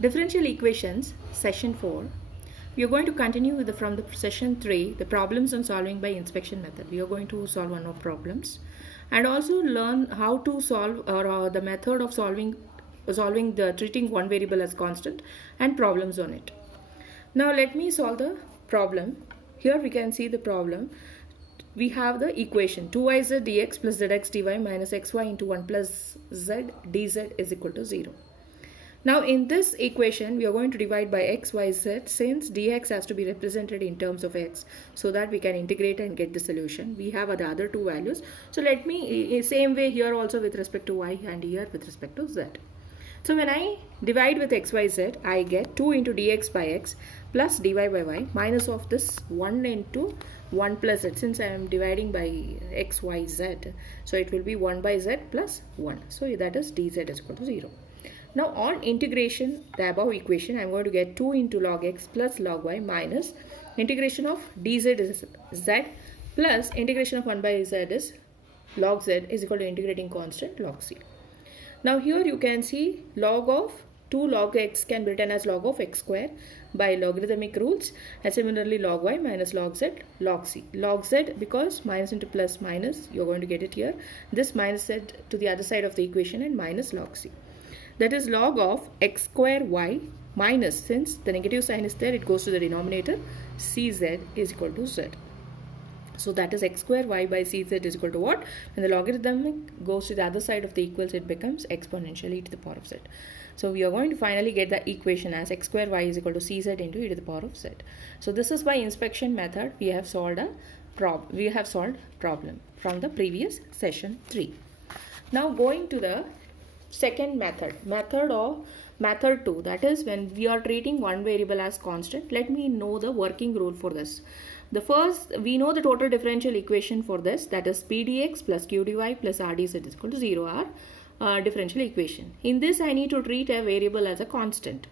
Differential equations, session 4. We are going to continue with from the session 3, the problems on solving by inspection method. We are going to solve one of problems and also learn how to solve or the method of solving the treating one variable as constant and problems on it. Now let me solve the problem. Here we can see the problem. We have the equation 2yz dx plus zx dy minus xy into 1 plus z dz is equal to 0. Now in this equation we are going to divide by x, y, z since dx has to be represented in terms of x so that we can integrate and get the solution. We have the other two values. So let me same way here also with respect to y and here with respect to z. So when I divide with x, y, z, I get 2 into dx by x plus dy by y minus of this 1 into 1 plus z. Since I am dividing by x, y, z, so it will be 1 by z plus 1. So that is dz is equal to 0. Now on integration, the above equation, I am going to get 2 into log x plus log y minus integration of dz is z plus integration of 1 by z is log z is equal to integrating constant log c. Now here you can see log of 2 log x can be written as log of x square by logarithmic rules, and similarly log y minus log z log c. Log z because minus into plus minus, you are going to get it here. This minus z to the other side of the equation and minus log c. That is log of x square y minus, since the negative sign is there, it goes to the denominator, cz is equal to z. So that is x square y by cz is equal to what? When the logarithmic goes to the other side of the equals, it becomes exponential e to the power of z. So we are going to finally get the equation as x square y is equal to cz into e to the power of z. So this is by inspection method we have solved a problem from the previous session 3. Now going to the second method 2, that is when we are treating one variable as constant. Let me know the working rule for this. The first, we know the total differential equation for this, that is p dx plus q dy plus r dz is equal to 0, our differential equation. In this I need to treat a variable as a constant.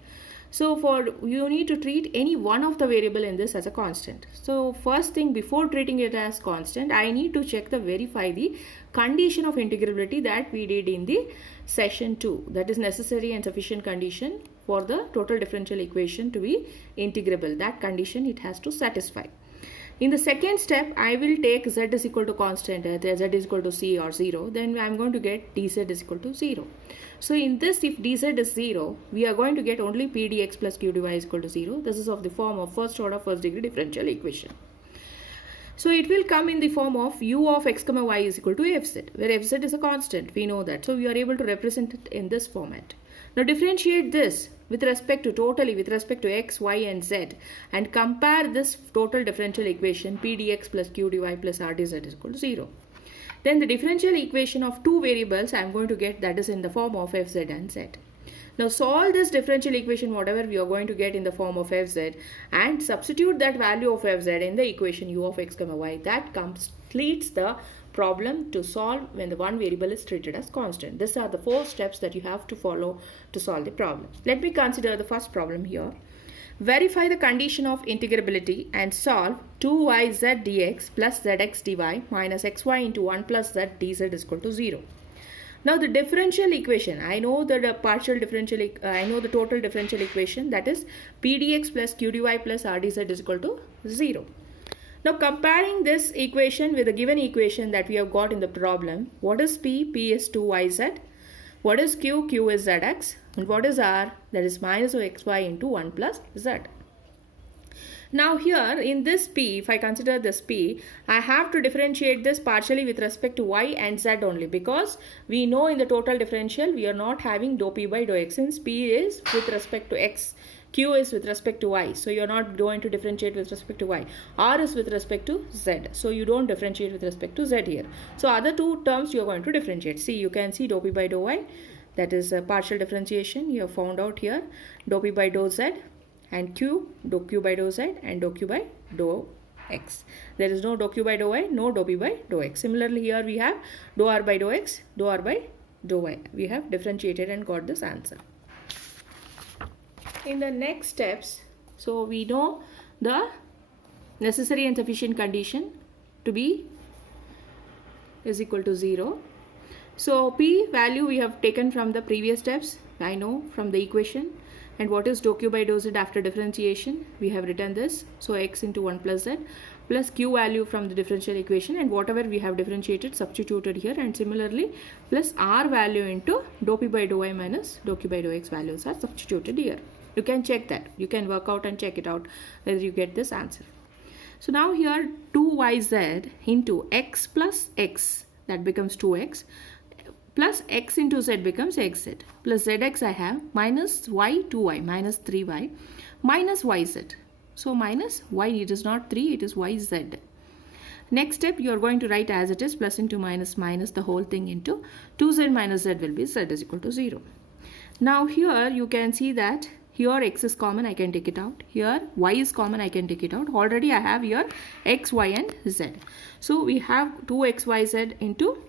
So you need to treat any one of the variable in this as a constant. So first thing, before treating it as constant, I need to verify the condition of integrability that we did in the session 2. That is necessary and sufficient condition for the total differential equation to be integrable. That condition it has to satisfy. In the second step, I will take z is equal to constant, z is equal to c or 0. Then I am going to get dz is equal to 0. So in this, if dz is 0, we are going to get only p dx plus q dy is equal to 0. This is of the form of first order first degree differential equation. So it will come in the form of u of x comma y is equal to fz, where fz is a constant. We know that. So we are able to represent it in this format. Now differentiate this with respect to x, y and z, and compare this total differential equation p dx plus q dy plus r dz is equal to 0. Then the differential equation of two variables I am going to get, that is in the form of fz and z. Now solve this differential equation whatever we are going to get in the form of fz and substitute that value of fz in the equation u of x comma y. That completes the problem to solve when the one variable is treated as constant. These are the 4 steps that you have to follow to solve the problem. Let me consider the first problem here. Verify the condition of integrability and solve 2yz dx plus zx dy minus xy into 1 plus z dz is equal to 0. Now the differential equation, I know the total differential equation, that is p dx plus q dy plus r dz is equal to 0. Now comparing this equation with the given equation that we have got in the problem, what is p? P is 2yz. What is q? Q is zx. And what is r? That is minus of xy into 1 plus z. Now here in this p, if I consider this p, I have to differentiate this partially with respect to y and z only, because we know in the total differential we are not having dou p by dou x, since p is with respect to x, q is with respect to y, so you are not going to differentiate with respect to y. R is with respect to z, so you don't differentiate with respect to z here. So other two terms you are going to differentiate. See, you can see dou p by dou y, that is a partial differentiation you have found out here, dou p by dou z, and dou q by dou z and dou q by dou x. There is no dou q by dou y, no dou p by dou x. Similarly here we have dou r by dou x, dou r by dou y. We have differentiated and got this answer. In the next steps, so we know the necessary and sufficient condition to be is equal to 0. So p value we have taken from the previous steps, I know from the equation. And what is dou q by dou z after differentiation? We have written this. So x into 1 plus z plus q value from the differential equation, and whatever we have differentiated substituted here, and similarly plus r value into dou p by dou y minus dou q by dou x values are substituted here. You can check that. You can work out and check it out whether you get this answer. So now here 2yz into x plus x, that becomes 2x, plus x into z becomes xz, plus zx I have minus y 2y minus 3y minus yz. So minus y, it is not 3, it is yz. Next step, you are going to write as it is, plus into minus minus the whole thing into 2z minus z will be z is equal to 0. Now here you can see that here x is common, I can take it out. Here y is common, I can take it out. Already I have here x, y and z. So we have 2xyz into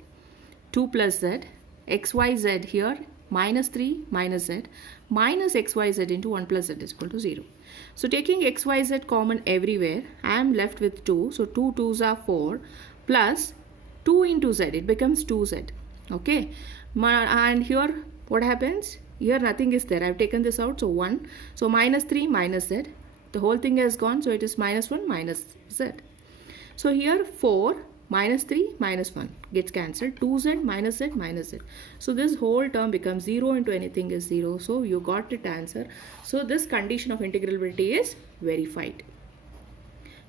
2 plus z, xyz here minus 3 minus z minus xyz into 1 plus z is equal to 0. So taking xyz common everywhere, I am left with 2. So 2 2s are 4 plus 2 into z, it becomes 2z. Okay. And here what happens? Here nothing is there. I have taken this out. So 1. So minus 3 minus z. The whole thing has gone. So it is minus 1 minus z. So here 4 minus 3 minus 1 gets cancelled. 2z minus z minus z. So this whole term becomes 0 into anything is 0. So you got it answer. So this condition of integrability is verified.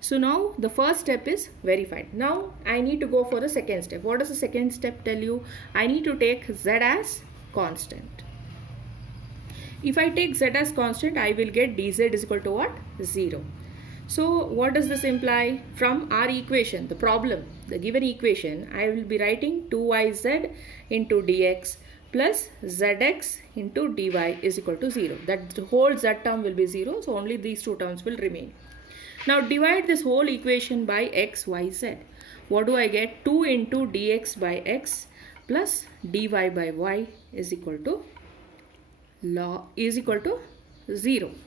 So now the first step is verified. Now I need to go for the second step. What does the second step tell you? I need to take z as constant. If I take z as constant, I will get dz is equal to what? 0. So what does this imply? From our equation, the problem, the given equation, I will be writing 2yz into dx plus zx into dy is equal to 0. That the whole z term will be 0. So only these two terms will remain. Now divide this whole equation by x, y, z. What do I get? 2 into dx by x plus dy by y is equal to 0.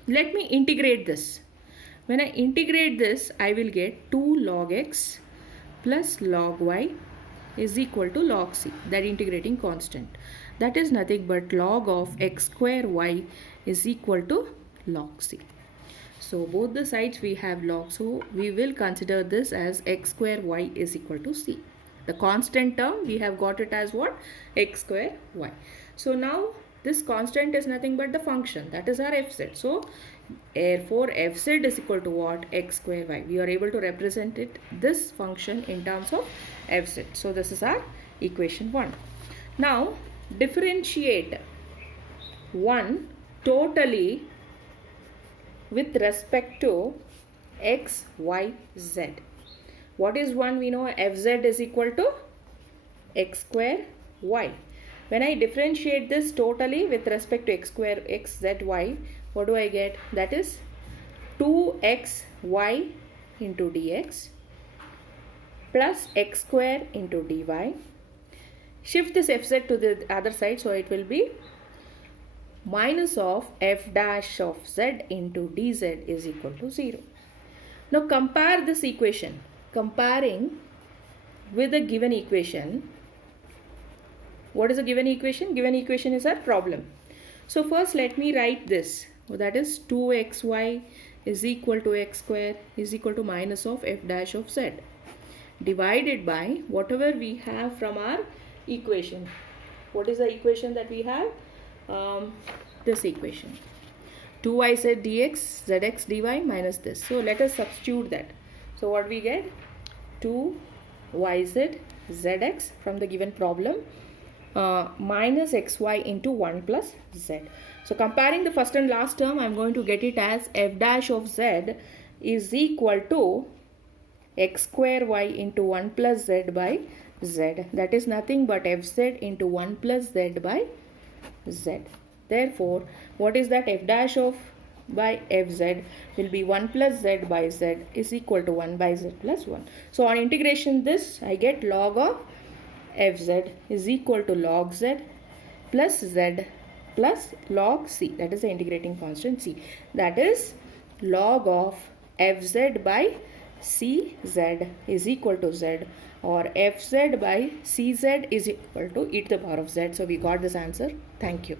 Let me integrate this. When I integrate this, I will get 2 log x plus log y is equal to log c, that integrating constant. That is nothing but log of x square y is equal to log c. So both the sides we have log, so we will consider this as x square y is equal to c. The constant term, we have got it as what? X square y. So now this constant is nothing but the function, that is our fz. So therefore fz is equal to what? X square y. We are able to represent it, this function, in terms of fz. So this is our equation 1. Now differentiate 1 totally with respect to x, y, z. What is 1? We know fz is equal to x square y. When I differentiate this totally with respect to x square, x, z, y, what do I get? That is 2xy into dx plus x square into dy. Shift this fz to the other side, so it will be minus of f dash of z into dz is equal to 0. Now compare this equation. Comparing with the given equation. What is a given equation? Given equation is our problem. So first let me write this. That is 2xy is equal to x square is equal to minus of f dash of z divided by whatever we have from our equation. What is the equation that we have? This equation. 2yz dx zx dy minus this. So let us substitute that. So what we get? 2yz zx from the given problem minus xy into 1 plus z. So comparing the first and last term, I am going to get it as f dash of z is equal to x square y into 1 plus z by z. That is nothing but fz into 1 plus z by z. Therefore, what is that? F dash of by fz will be 1 plus z by z is equal to 1 by z plus 1. So on integration this, I get log of fz is equal to log z plus z plus log c, that is the integrating constant c, that is log of fz by cz is equal to z, or fz by cz is equal to e to the power of z. So we got this answer. Thank you.